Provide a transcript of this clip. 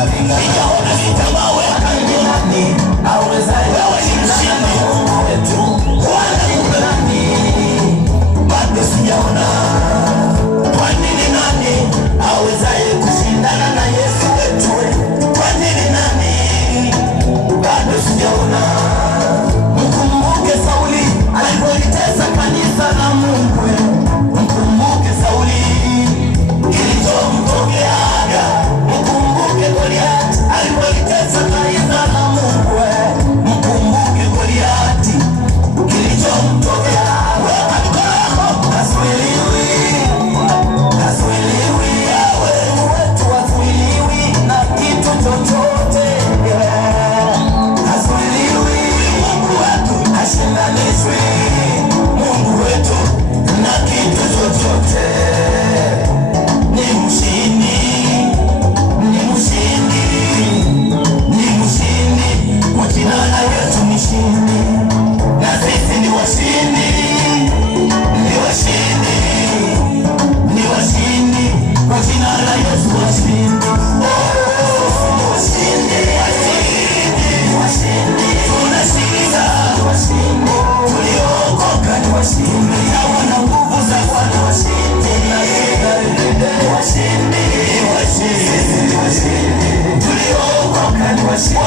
sijaona nitamawe nani awezaye kushindana na Mungu wetu. Wala nani bado sijaona. Kwa nini nani awezaye kushindana na Yesu wetu? Kwa nini nani bado sijaona. Mkumbuke Sauli alipolitesa kanisa la Mungu. Mkumbuke Sauli kilichomtokeaga. Mkumbuke Goliati alipolitesa kanisa la Mungu. Mkumbuke Goliati kilichomtokeaga. Hasuiliwi yawe wetu, hasuiliwi na kitu chochote. Hasuiliwi Mungu wetu, hashindanishwi Mungu wetu na kitu chochote. Ni mshindi, ni mshindi, ni mshindi, kwa jina la Yesu ni mshindi. Na sisi ni washindi, ni washindi, ni washindi, kwa jina la Yesu washindi. Ni washindi, washindi, washindi, tunashinda, washindi, tuliokoka ni washindi, na wana nguvu za Bwana washindi, washindi, washindi, tuliokoka ni washindi.